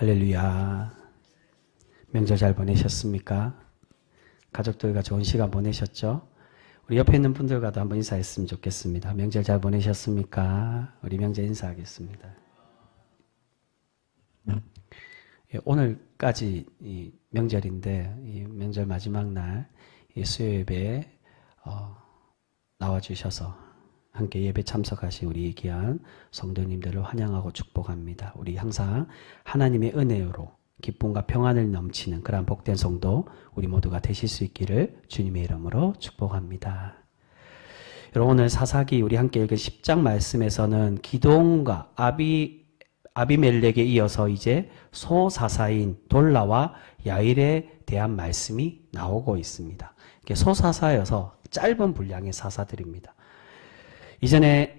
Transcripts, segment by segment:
할렐루야. 명절 잘 보내셨습니까? 가족들과 좋은 시간 보내셨죠? 우리 옆에 있는 분들과도 한번 인사했으면 좋겠습니다. 명절 잘 보내셨습니까? 우리 명절 인사하겠습니다. 오늘까지 이 명절인데 이 명절 마지막 날 이 수요 예배에 나와주셔서 함께 예배 참석하신 우리 귀한 성도님들을 환영하고 축복합니다. 우리 항상 하나님의 은혜로 기쁨과 평안을 넘치는 그러한 복된 성도 우리 모두가 되실 수 있기를 주님의 이름으로 축복합니다. 여러분, 오늘 사사기 우리 함께 읽은 10장 말씀에서는 기드온과 아비멜렉에 이어서 이제 소사사인 돌라와 야일에 대한 말씀이 나오고 있습니다. 소사사여서 짧은 분량의 사사들입니다. 이전에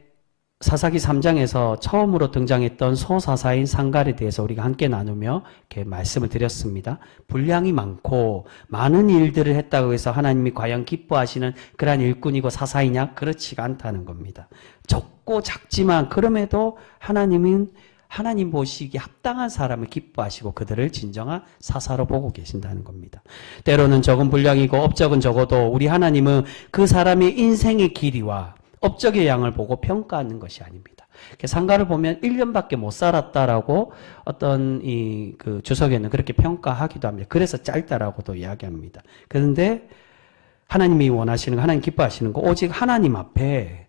사사기 3장에서 처음으로 등장했던 소사사인 상갈에 대해서 우리가 함께 나누며 이렇게 말씀을 드렸습니다. 분량이 많고 많은 일들을 했다고 해서 하나님이 과연 기뻐하시는 그러한 일꾼이고 사사이냐? 그렇지가 않다는 겁니다. 적고 작지만 그럼에도 하나님은 하나님 보시기에 합당한 사람을 기뻐하시고 그들을 진정한 사사로 보고 계신다는 겁니다. 때로는 적은 분량이고 업적은 적어도 우리 하나님은 그 사람의 인생의 길이와 업적의 양을 보고 평가하는 것이 아닙니다. 상가를 보면 1년밖에 못 살았다라고 어떤 그 주석에는 그렇게 평가하기도 합니다. 그래서 짧다라고도 이야기합니다. 그런데 하나님이 원하시는 거, 하나님 기뻐하시는 거, 오직 하나님 앞에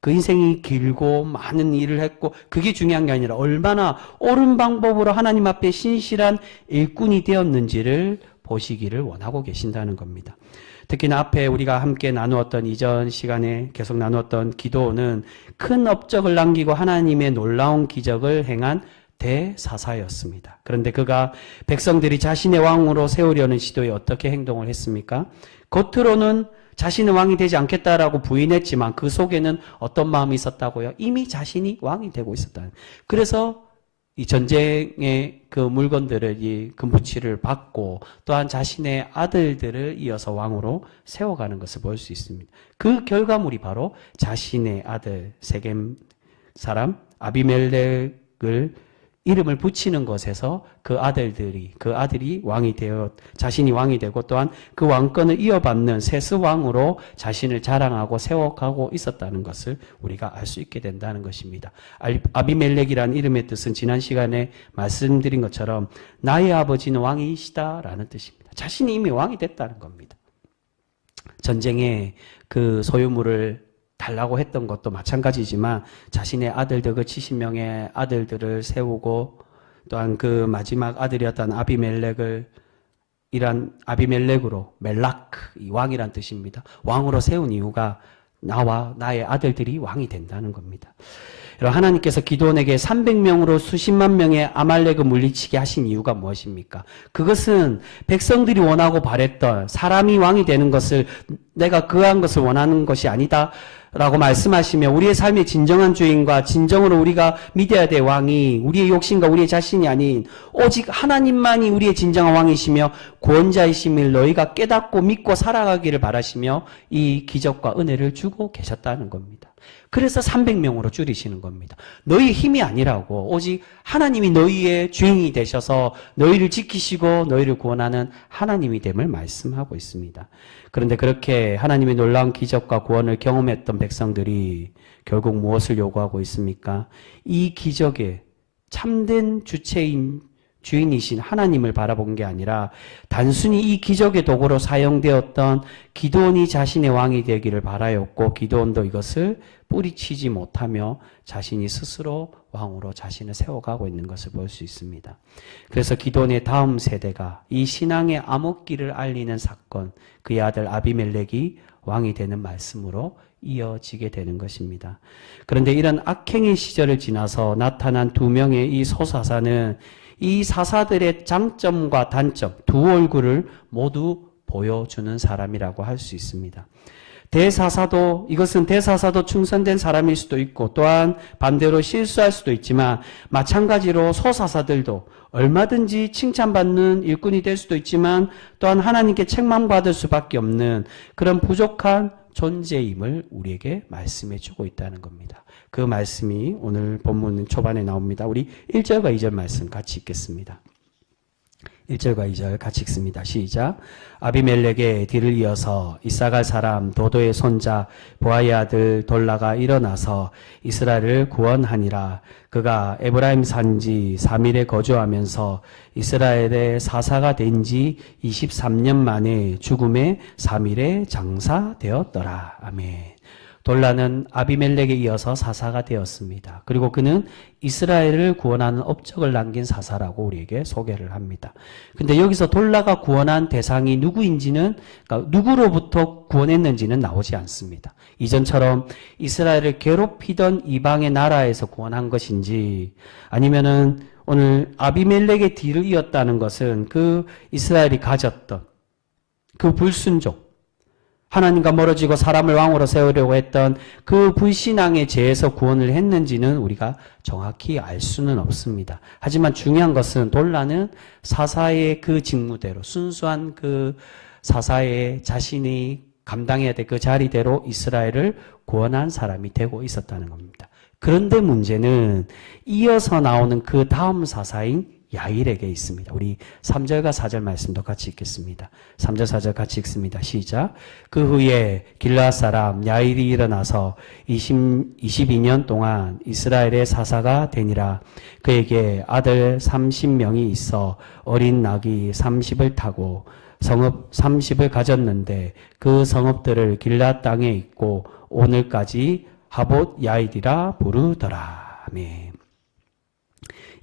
그 인생이 길고 많은 일을 했고 그게 중요한 게 아니라 얼마나 옳은 방법으로 하나님 앞에 신실한 일꾼이 되었는지를 보시기를 원하고 계신다는 겁니다. 특히나 앞에 우리가 함께 나누었던 이전 시간에 계속 나누었던 기도는 큰 업적을 남기고 하나님의 놀라운 기적을 행한 대사사였습니다. 그런데 그가 백성들이 자신의 왕으로 세우려는 시도에 어떻게 행동을 했습니까? 겉으로는 자신은 왕이 되지 않겠다라고 부인했지만 그 속에는 어떤 마음이 있었다고요? 이미 자신이 왕이 되고 있었다. 그래서 이 전쟁의 그 물건들을 이 금부치를 받고 또한 자신의 아들들을 이어서 왕으로 세워가는 것을 볼 수 있습니다. 그 결과물이 바로 자신의 아들 세겜 사람 아비멜렉을 이름을 붙이는 것에서 그 아들이 왕이 되어 자신이 왕이 되고 또한 그 왕권을 이어받는 세스 왕으로 자신을 자랑하고 세워가고 있었다는 것을 우리가 알 수 있게 된다는 것입니다. 아비멜렉이라는 이름의 뜻은 지난 시간에 말씀드린 것처럼 나의 아버지는 왕이시다라는 뜻입니다. 자신이 이미 왕이 됐다는 겁니다. 전쟁에 그 소유물을 달라고 했던 것도 마찬가지지만 자신의 아들들 그 70명의 아들들을 세우고 또한 그 마지막 아들이었던 아비멜렉으로 멜락 이 왕이란 뜻입니다. 왕으로 세운 이유가 나와 나의 아들들이 왕이 된다는 겁니다. 하나님께서 기드온에게 300명으로 수십만 명의 아말렉을 물리치게 하신 이유가 무엇입니까? 그것은 백성들이 원하고 바랬던 사람이 왕이 되는 것을 내가 그러한 것을 원하는 것이 아니다 라고 말씀하시며 우리의 삶의 진정한 주인과 진정으로 우리가 믿어야 될 왕이 우리의 욕심과 우리의 자신이 아닌 오직 하나님만이 우리의 진정한 왕이시며 구원자이심을 너희가 깨닫고 믿고 살아가기를 바라시며 이 기적과 은혜를 주고 계셨다는 겁니다. 그래서 300명으로 줄이시는 겁니다. 너희의 힘이 아니라고 오직 하나님이 너희의 주인이 되셔서 너희를 지키시고 너희를 구원하는 하나님이 됨을 말씀하고 있습니다. 그런데 그렇게 하나님의 놀라운 기적과 구원을 경험했던 백성들이 결국 무엇을 요구하고 있습니까? 이 기적의 참된 주인이신 하나님을 바라본 게 아니라 단순히 이 기적의 도구로 사용되었던 기드온이 자신의 왕이 되기를 바라였고 기드온도 이것을 뿌리치지 못하며 자신이 스스로 왕으로 자신을 세워가고 있는 것을 볼 수 있습니다. 그래서 기드온의 다음 세대가 이 신앙의 암흑기를 알리는 사건, 그의 아들 아비멜렉이 왕이 되는 말씀으로 이어지게 되는 것입니다. 그런데 이런 악행의 시절을 지나서 나타난 두 명의 이 소사사는 이 사사들의 장점과 단점, 두 얼굴을 모두 보여주는 사람이라고 할 수 있습니다. 이것은 대사사도 충성된 사람일 수도 있고 또한 반대로 실수할 수도 있지만 마찬가지로 소사사들도 얼마든지 칭찬받는 일꾼이 될 수도 있지만 또한 하나님께 책망받을 수밖에 없는 그런 부족한 존재임을 우리에게 말씀해 주고 있다는 겁니다. 그 말씀이 오늘 본문 초반에 나옵니다. 우리 1절과 2절 말씀 같이 읽겠습니다. 1절과 2절 같이 읽습니다. 시작. 아비멜렉의 뒤를 이어서 이사갈 사람 도도의 손자 보아의 아들 돌라가 일어나서 이스라엘을 구원하니라. 그가 에브라임 산지 3일에 거주하면서 이스라엘의 사사가 된 지 23년 만에 죽음의 3일에 장사되었더라. 아멘. 돌라는 아비멜렉에 이어서 사사가 되었습니다. 그리고 그는 이스라엘을 구원하는 업적을 남긴 사사라고 우리에게 소개를 합니다. 근데 여기서 돌라가 구원한 대상이 누구인지는, 그러니까 누구로부터 구원했는지는 나오지 않습니다. 이전처럼 이스라엘을 괴롭히던 이방의 나라에서 구원한 것인지, 아니면은 오늘 아비멜렉의 뒤를 이었다는 것은 그 이스라엘이 가졌던 그 불순종, 하나님과 멀어지고 사람을 왕으로 세우려고 했던 그 불신앙의 죄에서 구원을 했는지는 우리가 정확히 알 수는 없습니다. 하지만 중요한 것은 돌라는 사사의 그 직무대로, 순수한 그 사사의 자신이 감당해야 될 그 자리대로 이스라엘을 구원한 사람이 되고 있었다는 겁니다. 그런데 문제는 이어서 나오는 그 다음 사사인 야일에게 있습니다. 우리 3절과 4절 말씀도 같이 읽겠습니다. 3절 4절 같이 읽습니다. 시작. 그 후에 길르앗 사람 야일이 일어나서 22년 동안 이스라엘의 사사가 되니라. 그에게 아들 30명이 있어 어린 낙이 30을 타고 성읍 30을 가졌는데 그 성읍들을 길르앗 땅에 있고 오늘까지 하봇 야일이라 부르더라. 아멘.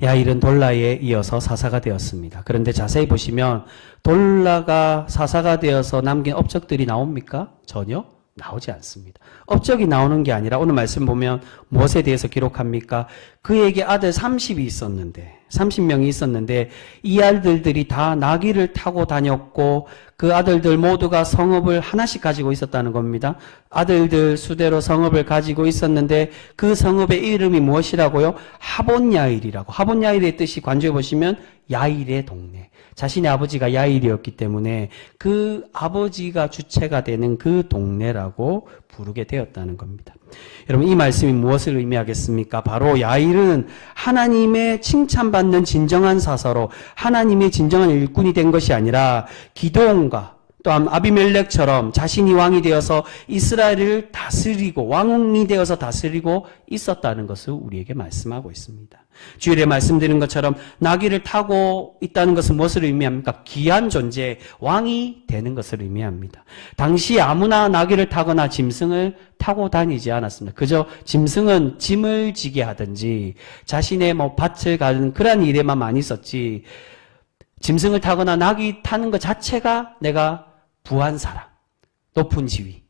야일은 돌라에 이어서 사사가 되었습니다. 그런데 자세히 보시면 돌라가 사사가 되어서 남긴 업적들이 나옵니까? 전혀 나오지 않습니다. 업적이 나오는 게 아니라 오늘 말씀 보면 무엇에 대해서 기록합니까? 그에게 아들 30명이 있었는데 이 아들들이 다 나귀를 타고 다녔고 그 아들들 모두가 성읍을 하나씩 가지고 있었다는 겁니다. 아들들 수대로 성읍을 가지고 있었는데 그 성읍의 이름이 무엇이라고요? 하봇야일이라고. 하봇야일의 뜻이 관조해 보시면 야일의 동네. 자신의 아버지가 야일이었기 때문에 그 아버지가 주체가 되는 그 동네라고 부르게 되었다는 겁니다. 여러분, 이 말씀이 무엇을 의미하겠습니까? 바로 야일은 하나님의 칭찬받는 진정한 사사로 하나님의 진정한 일꾼이 된 것이 아니라 기드온과 또한 아비멜렉처럼 자신이 왕이 되어서 이스라엘을 다스리고 왕이 되어서 다스리고 있었다는 것을 우리에게 말씀하고 있습니다. 주일에 말씀드린 것처럼 나귀를 타고 있다는 것은 무엇을 의미합니까? 귀한 존재, 왕이 되는 것을 의미합니다. 당시 아무나 나귀를 타거나 짐승을 타고 다니지 않았습니다. 그저 짐승은 짐을 지게 하든지 자신의 밭을 가는 그런 일에만 많이 썼지, 짐승을 타거나 나귀 타는 것 자체가 내가 부한 사람, 높은 지위,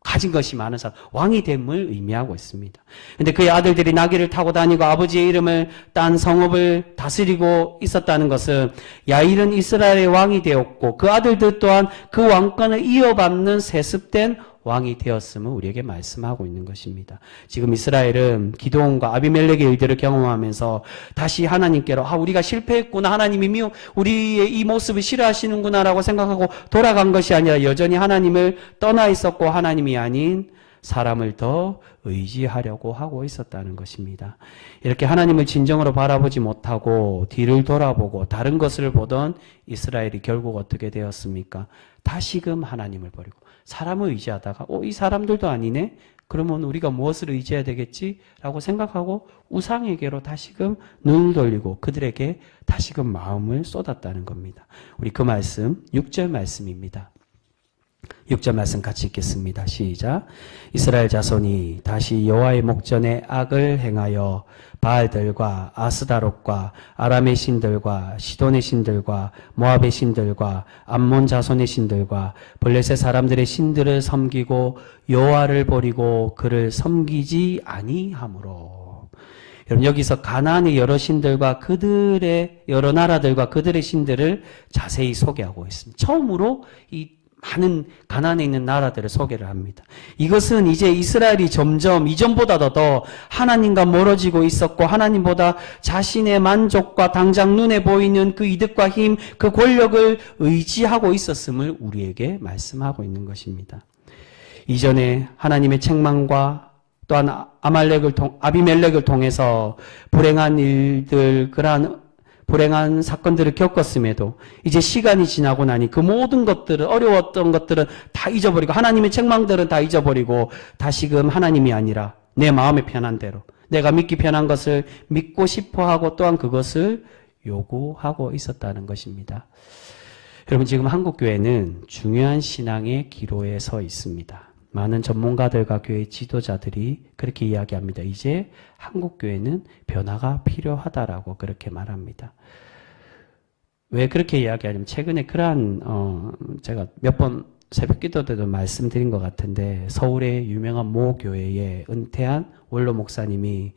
가진 것이 많은 사람, 왕이 됨을 의미하고 있습니다. 그런데 그의 아들들이 나귀를 타고 다니고 아버지의 이름을 딴 성읍을 다스리고 있었다는 것은 야일은 이스라엘의 왕이 되었고 그 아들들 또한 그 왕권을 이어받는 세습된 왕이 되었음을 우리에게 말씀하고 있는 것입니다. 지금 이스라엘은 기드온과 아비멜렉의 일들을 경험하면서 다시 하나님께로 우리가 실패했구나, 하나님이 우리의 이 모습을 싫어하시는구나 라고 생각하고 돌아간 것이 아니라 여전히 하나님을 떠나 있었고 하나님이 아닌 사람을 더 의지하려고 하고 있었다는 것입니다. 이렇게 하나님을 진정으로 바라보지 못하고 뒤를 돌아보고 다른 것을 보던 이스라엘이 결국 어떻게 되었습니까? 다시금 하나님을 버리고 사람을 의지하다가 이 사람들도 아니네? 그러면 우리가 무엇을 의지해야 되겠지? 라고 생각하고 우상에게로 다시금 눈을 돌리고 그들에게 다시금 마음을 쏟았다는 겁니다. 우리 그 말씀 6절 말씀입니다. 6절 말씀 같이 읽겠습니다. 시작. 이스라엘 자손이 다시 여호와의 목전에 악을 행하여 바알들과 아스다롯과 아람의 신들과 시돈의 신들과 모압의 신들과 암몬 자손의 신들과 블레셋 사람들의 신들을 섬기고 여호와를 버리고 그를 섬기지 아니하므로. 여러분, 여기서 가나안의 여러 신들과 그들의 여러 나라들과 그들의 신들을 자세히 소개하고 있습니다. 처음으로 이 많은 가나안에 있는 나라들을 소개를 합니다. 이것은 이제 이스라엘이 점점 이전보다도 더 하나님과 멀어지고 있었고 하나님보다 자신의 만족과 당장 눈에 보이는 그 이득과 힘, 그 권력을 의지하고 있었음을 우리에게 말씀하고 있는 것입니다. 이전에 하나님의 책망과 또한 아비멜렉을 통해서 불행한 일들, 그러한 불행한 사건들을 겪었음에도 이제 시간이 지나고 나니 그 모든 것들은, 어려웠던 것들은 다 잊어버리고 하나님의 책망들은 다 잊어버리고 다시금 하나님이 아니라 내 마음의 편한 대로 내가 믿기 편한 것을 믿고 싶어하고 또한 그것을 요구하고 있었다는 것입니다. 여러분, 지금 한국교회는 중요한 신앙의 기로에 서 있습니다. 많은 전문가들과 교회 지도자들이 그렇게 이야기합니다. 이제 한국교회는 변화가 필요하다라고 그렇게 말합니다. 왜 그렇게 이야기하냐면 최근에 그러한 제가 몇 번 새벽 기도 때도 말씀드린 것 같은데 서울의 유명한 모 교회에 은퇴한 원로 목사님이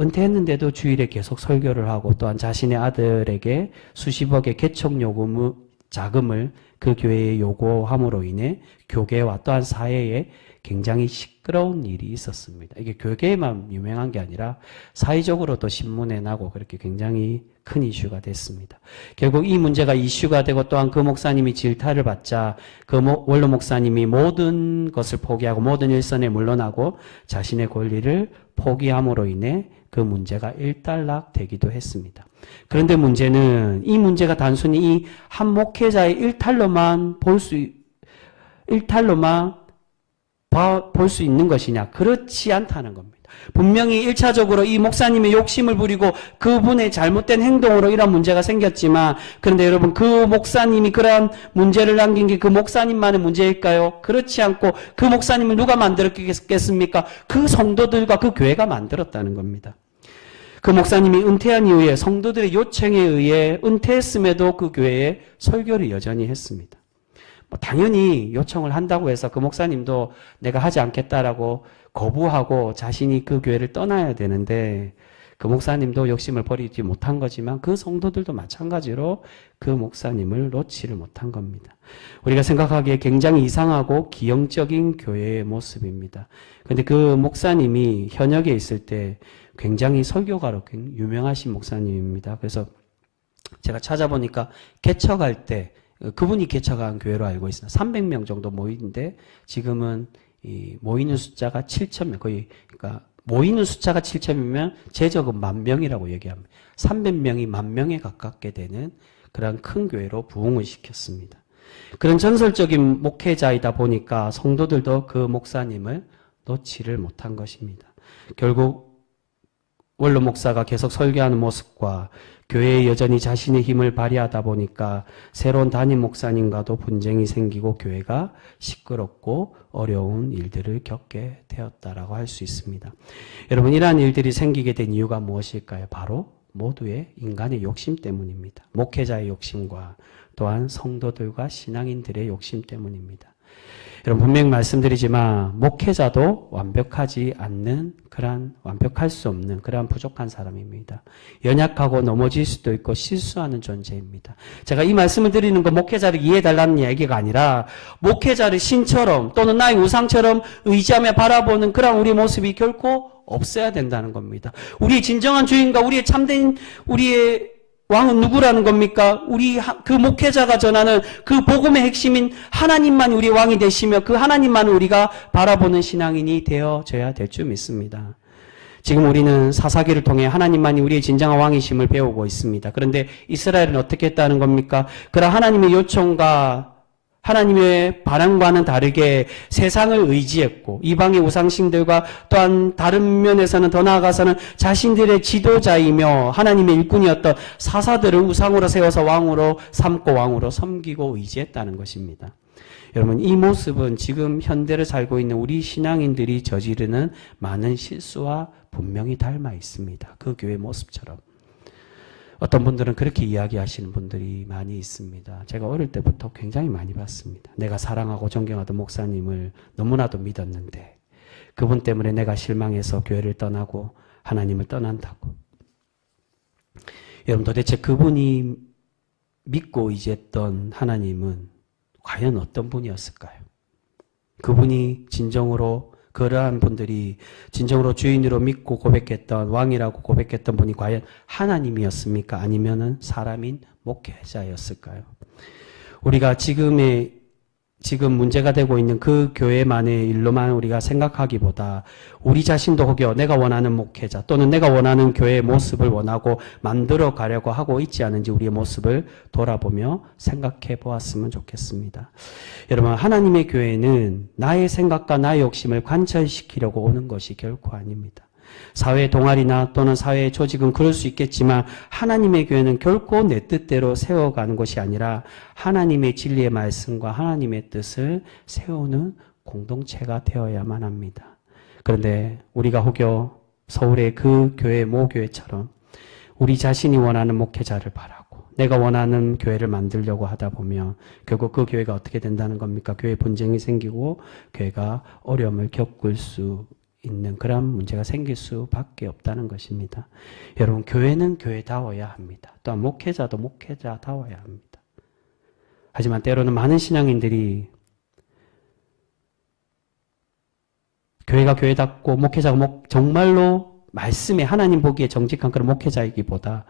은퇴했는데도 주일에 계속 설교를 하고 또한 자신의 아들에게 수십억의 개척 요금 자금을 그 교회에 요구함으로 인해 교계와 또한 사회에 굉장히 시끄러운 일이 있었습니다. 이게 교계에만 유명한 게 아니라 사회적으로도 신문에 나고 그렇게 굉장히 큰 이슈가 됐습니다. 결국 이 문제가 이슈가 되고 또한 그 목사님이 질타를 받자 그 원로 목사님이 모든 것을 포기하고 모든 일선에 물러나고 자신의 권리를 포기함으로 인해 그 문제가 일단락되기도 했습니다. 그런데 문제는 이 문제가 단순히 이 한 목회자의 일탈로만 볼 수 있는 것이냐? 그렇지 않다는 겁니다. 분명히 1차적으로 이 목사님의 욕심을 부리고 그분의 잘못된 행동으로 이런 문제가 생겼지만 그런데 여러분 그 목사님이 그러한 문제를 남긴 게 그 목사님만의 문제일까요? 그렇지 않고 그 목사님을 누가 만들었겠습니까? 그 성도들과 그 교회가 만들었다는 겁니다. 그 목사님이 은퇴한 이후에 성도들의 요청에 의해 은퇴했음에도 그 교회에 설교를 여전히 했습니다. 당연히 요청을 한다고 해서 그 목사님도 내가 하지 않겠다라고 거부하고 자신이 그 교회를 떠나야 되는데 그 목사님도 욕심을 버리지 못한 거지만 그 성도들도 마찬가지로 그 목사님을 놓지를 못한 겁니다. 우리가 생각하기에 굉장히 이상하고 기형적인 교회의 모습입니다. 그런데 그 목사님이 현역에 있을 때 굉장히 설교가로 유명하신 목사님입니다. 그래서 제가 찾아보니까 개척할 때 그분이 개척한 교회로 알고 있습니다. 300명 정도 모이는데 지금은 이 모이는 숫자가 7,000명 거의 그러니까 모이는 숫자가 7,000명이면 제적은 10,000명이라고 얘기합니다. 300명이 10,000명에 가깝게 되는 그런 큰 교회로 부흥을 시켰습니다. 그런 전설적인 목회자이다 보니까 성도들도 그 목사님을 놓지를 못한 것입니다. 결국 원로 목사가 계속 설교하는 모습과 교회에 여전히 자신의 힘을 발휘하다 보니까 새로운 담임 목사님과도 분쟁이 생기고 교회가 시끄럽고 어려운 일들을 겪게 되었다라고 할 수 있습니다. 여러분, 이러한 일들이 생기게 된 이유가 무엇일까요? 바로 모두의 인간의 욕심 때문입니다. 목회자의 욕심과 또한 성도들과 신앙인들의 욕심 때문입니다. 여러분, 분명히 말씀드리지만 목회자도 완벽하지 않는 완벽할 수 없는 그러한 부족한 사람입니다. 연약하고 넘어질 수도 있고 실수하는 존재입니다. 제가 이 말씀을 드리는 건 목회자를 이해해달라는 얘기가 아니라 목회자를 신처럼 또는 나의 우상처럼 의지하며 바라보는 그런 우리 모습이 결코 없어야 된다는 겁니다. 우리의 진정한 주인과 우리의 참된 우리의 왕은 누구라는 겁니까? 그 목회자가 전하는 그 복음의 핵심인 하나님만 우리 왕이 되시며 그 하나님만 우리가 바라보는 신앙인이 되어져야 될 줄 믿습니다. 지금 우리는 사사기를 통해 하나님만이 우리의 진정한 왕이심을 배우고 있습니다. 그런데 이스라엘은 어떻게 했다는 겁니까? 그런 하나님의 요청과 하나님의 바람과는 다르게 세상을 의지했고 이방의 우상신들과 또한 다른 면에서는 더 나아가서는 자신들의 지도자이며 하나님의 일꾼이었던 사사들을 우상으로 세워서 왕으로 삼고 왕으로 섬기고 의지했다는 것입니다. 여러분, 이 모습은 지금 현대를 살고 있는 우리 신앙인들이 저지르는 많은 실수와 분명히 닮아 있습니다. 그 교회 모습처럼. 어떤 분들은 그렇게 이야기하시는 분들이 많이 있습니다. 제가 어릴 때부터 굉장히 많이 봤습니다. 내가 사랑하고 존경하던 목사님을 너무나도 믿었는데 그분 때문에 내가 실망해서 교회를 떠나고 하나님을 떠난다고. 여러분, 도대체 그분이 믿고 의지했던 하나님은 과연 어떤 분이었을까요? 그분이 진정으로 그러한 분들이 진정으로 주인으로 믿고 고백했던 왕이라고 고백했던 분이 과연 하나님이었습니까? 아니면은 사람인 목회자였을까요? 우리가 지금의 지금 문제가 되고 있는 그 교회만의 일로만 우리가 생각하기보다 우리 자신도 혹여 내가 원하는 목회자 또는 내가 원하는 교회의 모습을 원하고 만들어 가려고 하고 있지 않은지 우리의 모습을 돌아보며 생각해 보았으면 좋겠습니다. 여러분, 하나님의 교회는 나의 생각과 나의 욕심을 관철시키려고 오는 것이 결코 아닙니다. 사회 동아리나 또는 사회의 조직은 그럴 수 있겠지만 하나님의 교회는 결코 내 뜻대로 세워가는 것이 아니라 하나님의 진리의 말씀과 하나님의 뜻을 세우는 공동체가 되어야만 합니다. 그런데 우리가 혹여 서울의 그 교회 모교회처럼 우리 자신이 원하는 목회자를 바라고 내가 원하는 교회를 만들려고 하다 보면 결국 그 교회가 어떻게 된다는 겁니까? 교회 분쟁이 생기고 교회가 어려움을 겪을 수 있는 그런 문제가 생길 수밖에 없다는 것입니다. 여러분, 교회는 교회다워야 합니다. 또한 목회자도 목회자다워야 합니다. 하지만 때로는 많은 신앙인들이 교회가 교회답고 목회자가 정말로 말씀에 하나님 보기에 정직한 그런 목회자이기보다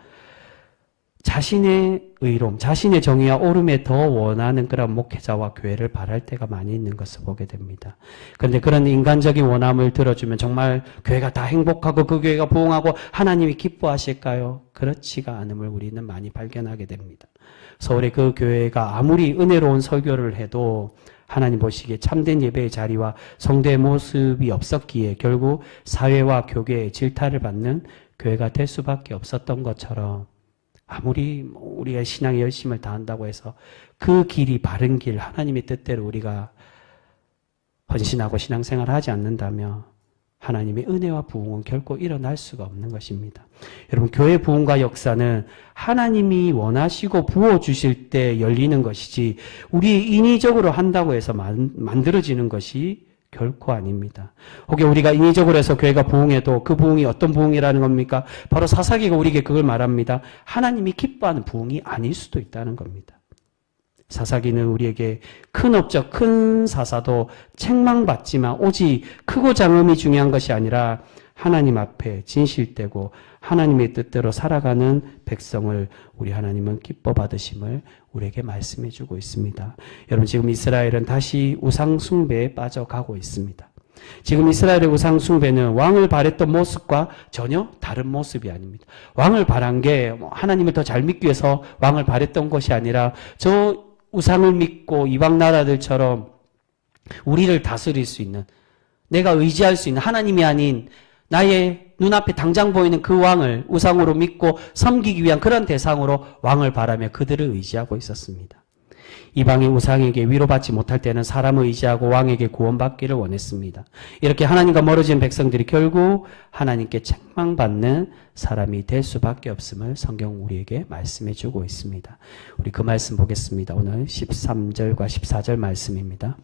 자신의 의로움, 자신의 정의와 옳음에 더 원하는 그런 목회자와 교회를 바랄 때가 많이 있는 것을 보게 됩니다. 그런데 그런 인간적인 원함을 들어주면 정말 교회가 다 행복하고 그 교회가 부흥하고 하나님이 기뻐하실까요? 그렇지가 않음을 우리는 많이 발견하게 됩니다. 서울의 그 교회가 아무리 은혜로운 설교를 해도 하나님 보시기에 참된 예배의 자리와 성도의 모습이 없었기에 결국 사회와 교계의 질타를 받는 교회가 될 수밖에 없었던 것처럼 아무리 우리가 신앙의 열심을 다한다고 해서 그 길이 바른 길, 하나님의 뜻대로 우리가 헌신하고 신앙생활을 하지 않는다면 하나님의 은혜와 부흥은 결코 일어날 수가 없는 것입니다. 여러분, 교회 부흥과 역사는 하나님이 원하시고 부어주실 때 열리는 것이지 우리 인위적으로 한다고 해서 만들어지는 것이 결코 아닙니다. 혹여 우리가 인위적으로 해서 교회가 부흥해도 그 부흥이 어떤 부흥이라는 겁니까? 바로 사사기가 우리에게 그걸 말합니다. 하나님이 기뻐하는 부흥이 아닐 수도 있다는 겁니다. 사사기는 우리에게 큰 업적, 큰 사사도 책망받지만 오직 크고 장엄이 중요한 것이 아니라 하나님 앞에 진실되고 하나님의 뜻대로 살아가는 백성을 우리 하나님은 기뻐 받으심을 우리에게 말씀해 주고 있습니다. 여러분, 지금 이스라엘은 다시 우상 숭배에 빠져가고 있습니다. 지금 이스라엘의 우상 숭배는 왕을 바랬던 모습과 전혀 다른 모습이 아닙니다. 왕을 바란 게 하나님을 더 잘 믿기 위해서 왕을 바랬던 것이 아니라 저 우상을 믿고 이방 나라들처럼 우리를 다스릴 수 있는, 내가 의지할 수 있는 하나님이 아닌 나의 눈앞에 당장 보이는 그 왕을 우상으로 믿고 섬기기 위한 그런 대상으로 왕을 바라며 그들을 의지하고 있었습니다. 이방의 우상에게 위로받지 못할 때는 사람을 의지하고 왕에게 구원받기를 원했습니다. 이렇게 하나님과 멀어진 백성들이 결국 하나님께 책망받는 사람이 될 수밖에 없음을 성경 우리에게 말씀해 주고 있습니다. 우리 그 말씀 보겠습니다. 오늘 13절과 14절 말씀입니다.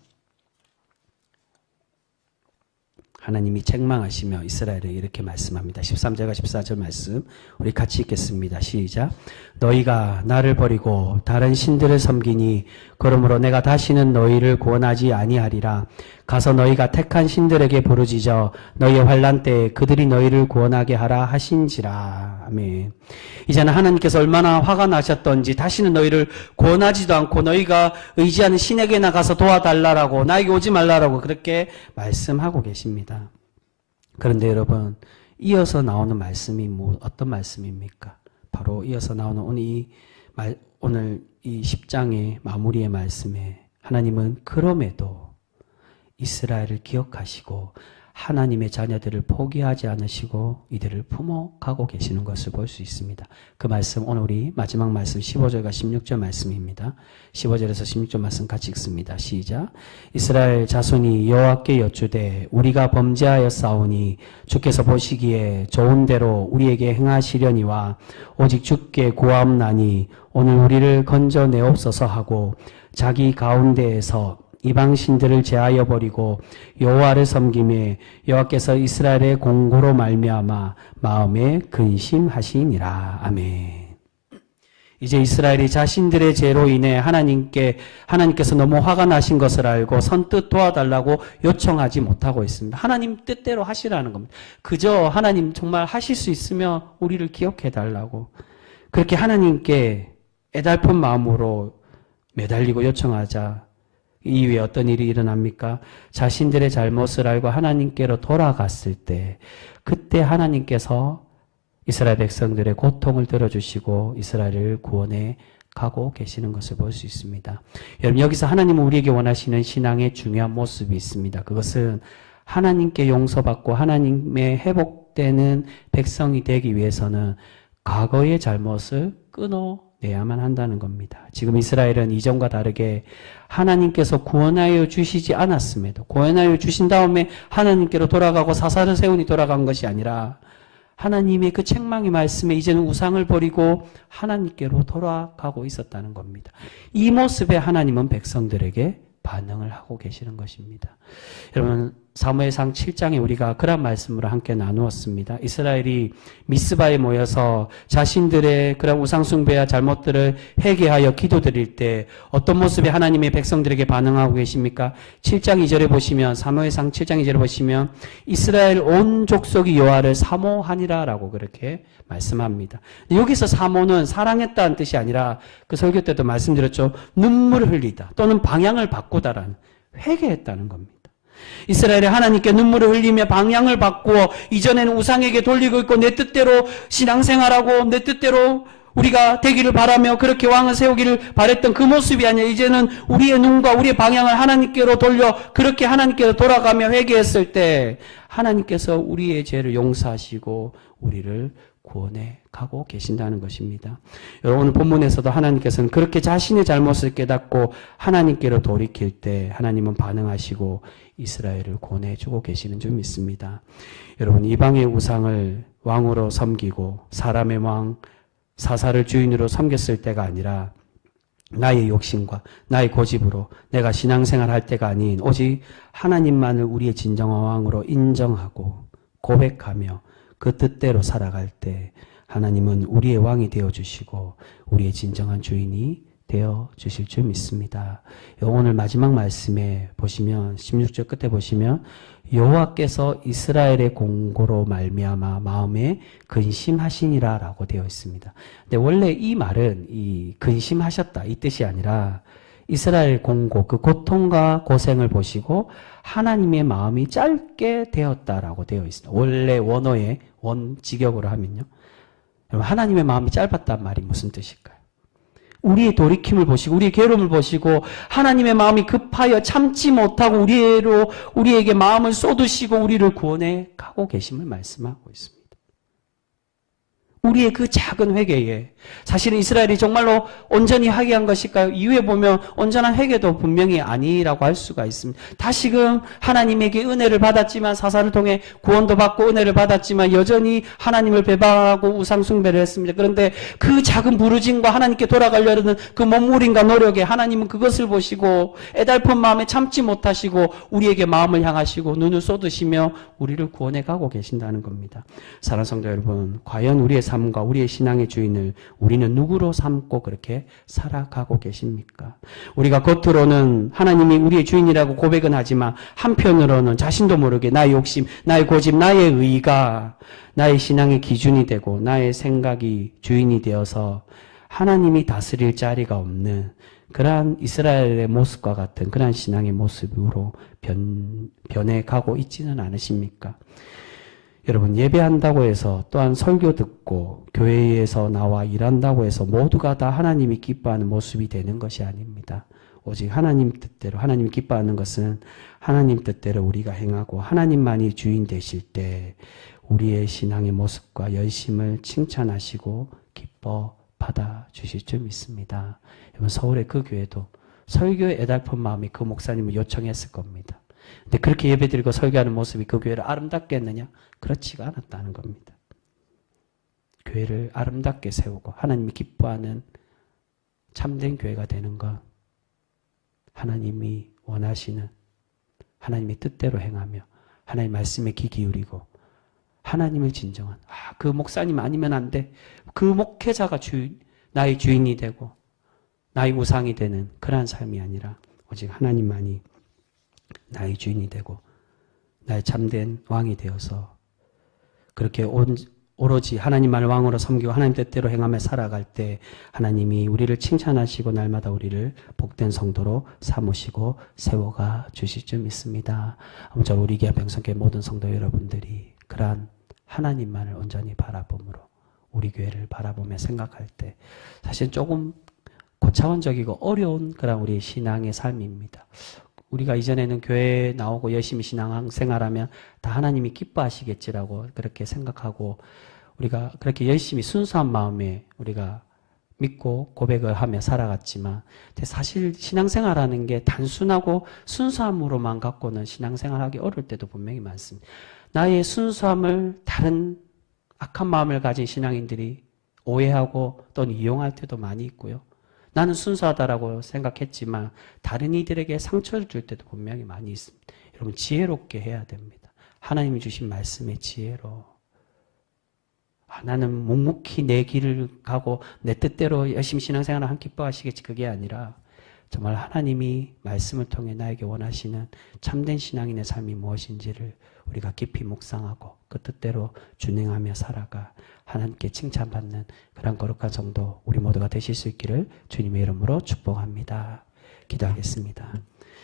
하나님이 책망하시며 이스라엘에 이렇게 말씀합니다. 13절과 14절 말씀 우리 같이 읽겠습니다. 시작. 너희가 나를 버리고 다른 신들을 섬기니 그러므로 내가 다시는 너희를 구원하지 아니하리라. 가서 너희가 택한 신들에게 부르짖어 너희의 환난 때에 그들이 너희를 구원하게 하라 하신지라. 아멘. 이제는 하나님께서 얼마나 화가 나셨던지 다시는 너희를 구원하지도 않고 너희가 의지하는 신에게 나가서 도와달라고, 나에게 오지 말라라고 그렇게 말씀하고 계십니다. 그런데 여러분, 이어서 나오는 말씀이 어떤 말씀입니까? 바로 이어서 나오는 오늘 이 10장의 마무리의 말씀에 하나님은 그럼에도 이스라엘을 기억하시고 하나님의 자녀들을 포기하지 않으시고 이들을 품어가고 계시는 것을 볼 수 있습니다. 그 말씀 오늘 우리 마지막 말씀 15절과 16절 말씀입니다. 15절에서 16절 말씀 같이 읽습니다. 시작. 이스라엘 자손이 여호와께 여쭈되 우리가 범죄하였사오니 주께서 보시기에 좋은 대로 우리에게 행하시려니와 오직 주께 구하옵나니 오늘 우리를 건져내옵소서 하고 자기 가운데에서 이방 신들을 제하여 버리고 여호와를 섬기매 여호와께서 이스라엘의 공고로 말미암아 마음에 근심하시니라. 아멘. 이제 이스라엘이 자신들의 죄로 인해 하나님께서 너무 화가 나신 것을 알고 선뜻 도와달라고 요청하지 못하고 있습니다. 하나님 뜻대로 하시라는 겁니다. 그저 하나님 정말 하실 수 있으면 우리를 기억해 달라고 그렇게 하나님께 애달픈 마음으로 매달리고 요청하자 이후에 어떤 일이 일어납니까? 자신들의 잘못을 알고 하나님께로 돌아갔을 때 그때 하나님께서 이스라엘 백성들의 고통을 들어주시고 이스라엘을 구원해 가고 계시는 것을 볼 수 있습니다. 여러분, 여기서 하나님은 우리에게 원하시는 신앙의 중요한 모습이 있습니다. 그것은 하나님께 용서받고 하나님의 회복되는 백성이 되기 위해서는 과거의 잘못을 끊어내야만 한다는 겁니다. 지금 이스라엘은 이전과 다르게 하나님께서 구원하여 주시지 않았음에도 구원하여 주신 다음에 하나님께로 돌아가고 사사를 세우니 돌아간 것이 아니라 하나님의 그 책망의 말씀에 이제는 우상을 버리고 하나님께로 돌아가고 있었다는 겁니다. 이 모습에 하나님은 백성들에게 반응을 하고 계시는 것입니다. 여러분, 사무엘상 7장에 우리가 그런 말씀으로 함께 나누었습니다. 이스라엘이 미스바에 모여서 자신들의 그런 우상숭배와 잘못들을 회개하여 기도드릴 때 어떤 모습에 하나님의 백성들에게 반응하고 계십니까? 7장 2절에 보시면, 사무엘상 7장 2절에 보시면 이스라엘 온 족속이 여호와를 사모하니라 라고 그렇게 말씀합니다. 여기서 사모는 사랑했다는 뜻이 아니라 그 설교 때도 말씀드렸죠. 눈물을 흘리다 또는 방향을 바꾸다라는, 회개했다는 겁니다. 이스라엘이 하나님께 눈물을 흘리며 방향을 바꾸어 이전에는 우상에게 돌리고 있고 내 뜻대로 신앙생활하고 내 뜻대로 우리가 되기를 바라며 그렇게 왕을 세우기를 바랬던 그 모습이 아니라 이제는 우리의 눈과 우리의 방향을 하나님께로 돌려 그렇게 하나님께로 돌아가며 회개했을 때 하나님께서 우리의 죄를 용서하시고 우리를 구원해 가고 계신다는 것입니다. 여러분, 오늘 본문에서도 하나님께서는 그렇게 자신의 잘못을 깨닫고 하나님께로 돌이킬 때 하나님은 반응하시고 이스라엘을 구원해 주고 계시는 줄 믿습니다. 여러분, 이방의 우상을 왕으로 섬기고 사람의 왕 사사를 주인으로 섬겼을 때가 아니라 나의 욕심과 나의 고집으로 내가 신앙생활 할 때가 아닌 오직 하나님만을 우리의 진정한 왕으로 인정하고 고백하며 그 뜻대로 살아갈 때 하나님은 우리의 왕이 되어주시고 우리의 진정한 주인이 되어주실 줄 믿습니다. 오늘 마지막 말씀에 보시면 16절 끝에 보시면 여호와께서 이스라엘의 공고로 말미암아 마음에 근심하시니라 라고 되어 있습니다. 근데 원래 이 말은 이 근심하셨다 이 뜻이 아니라 이스라엘 공고 그 고통과 고생을 보시고 하나님의 마음이 짧게 되었다라고 되어 있습니다. 원래 원어의 원직역으로 하면요. 여러분, 하나님의 마음이 짧았단 말이 무슨 뜻일까요? 우리의 돌이킴을 보시고 우리의 괴로움을 보시고 하나님의 마음이 급하여 참지 못하고 우리에게 마음을 쏟으시고 우리를 구원해 가고 계심을 말씀하고 있습니다. 우리의 그 작은 회개에 사실은 이스라엘이 정말로 온전히 회개한 것일까요? 이후에 보면 온전한 회개도 분명히 아니라고 할 수가 있습니다. 다시금 하나님에게 은혜를 받았지만 사사를 통해 구원도 받고 은혜를 받았지만 여전히 하나님을 배반하고 우상 숭배를 했습니다. 그런데 그 작은 부르짐과 하나님께 돌아가려는 그 몸부림과 노력에 하나님은 그것을 보시고 애달픈 마음에 참지 못하시고 우리에게 마음을 향하시고 눈을 쏟으시며 우리를 구원해 가고 계신다는 겁니다. 사랑하는 성도 여러분, 과연 우리의 삶과 우리의 신앙의 주인을 우리는 누구로 삼고 그렇게 살아가고 계십니까? 우리가 겉으로는 하나님이 우리의 주인이라고 고백은 하지만 한편으로는 자신도 모르게 나의 욕심, 나의 고집, 나의 의가 나의 신앙의 기준이 되고 나의 생각이 주인이 되어서 하나님이 다스릴 자리가 없는 그러한 이스라엘의 모습과 같은 그러한 신앙의 모습으로 변해가고 있지는 않으십니까? 여러분, 예배한다고 해서 또한 설교 듣고 교회에서 나와 일한다고 해서 모두가 다 하나님이 기뻐하는 모습이 되는 것이 아닙니다. 오직 하나님 뜻대로, 하나님이 기뻐하는 것은 하나님 뜻대로 우리가 행하고 하나님만이 주인 되실 때 우리의 신앙의 모습과 열심을 칭찬하시고 기뻐 받아주실 줄 믿습니다. 여러분, 서울의 그 교회도 설교에 애달픈 마음이 그 목사님을 요청했을 겁니다. 근데 그렇게 예배드리고 설교하는 모습이 그 교회를 아름답게 했느냐? 그렇지가 않았다는 겁니다. 교회를 아름답게 세우고 하나님이 기뻐하는 참된 교회가 되는 건 하나님이 원하시는 하나님의 뜻대로 행하며 하나님의 말씀에 귀 기울이고 하나님을 진정한 그 목사님 아니면 안 돼. 그 목회자가 나의 주인이 되고 나의 우상이 되는 그러한 삶이 아니라 오직 하나님만이 나의 주인이 되고 나의 참된 왕이 되어서 그렇게 오로지 하나님만을 왕으로 섬기고 하나님 뜻대로 행하며 살아갈 때 하나님이 우리를 칭찬하시고 날마다 우리를 복된 성도로 삼으시고 세워가 주실 줄 믿습니다. 아무쪼 우리 교회 병성교회 모든 성도 여러분들이 그러한 하나님만을 온전히 바라봄으로 우리 교회를 바라보며 생각할 때 사실 조금 고차원적이고 어려운 그런 우리 신앙의 삶입니다. 우리가 이전에는 교회에 나오고 열심히 신앙생활하면 다 하나님이 기뻐하시겠지라고 그렇게 생각하고 우리가 그렇게 열심히 순수한 마음에 우리가 믿고 고백을 하며 살아갔지만 사실 신앙생활하는 게 단순하고 순수함으로만 갖고는 신앙생활하기 어려울 때도 분명히 많습니다. 나의 순수함을 다른 악한 마음을 가진 신앙인들이 오해하고 또는 이용할 때도 많이 있고요. 나는 순수하다라고 생각했지만 다른 이들에게 상처를 줄 때도 분명히 많이 있습니다. 여러분 지혜롭게 해야 됩니다. 하나님이 주신 말씀의 지혜로 나는 묵묵히 내 길을 가고 내 뜻대로 열심히 신앙생활을 한 기뻐하시겠지 그게 아니라 정말 하나님이 말씀을 통해 나에게 원하시는 참된 신앙인의 삶이 무엇인지를 우리가 깊이 묵상하고 그 뜻대로 준행하며 살아가 하나님께 칭찬받는 그런 거룩한 성도 우리 모두가 되실 수 있기를 주님의 이름으로 축복합니다. 기도하겠습니다.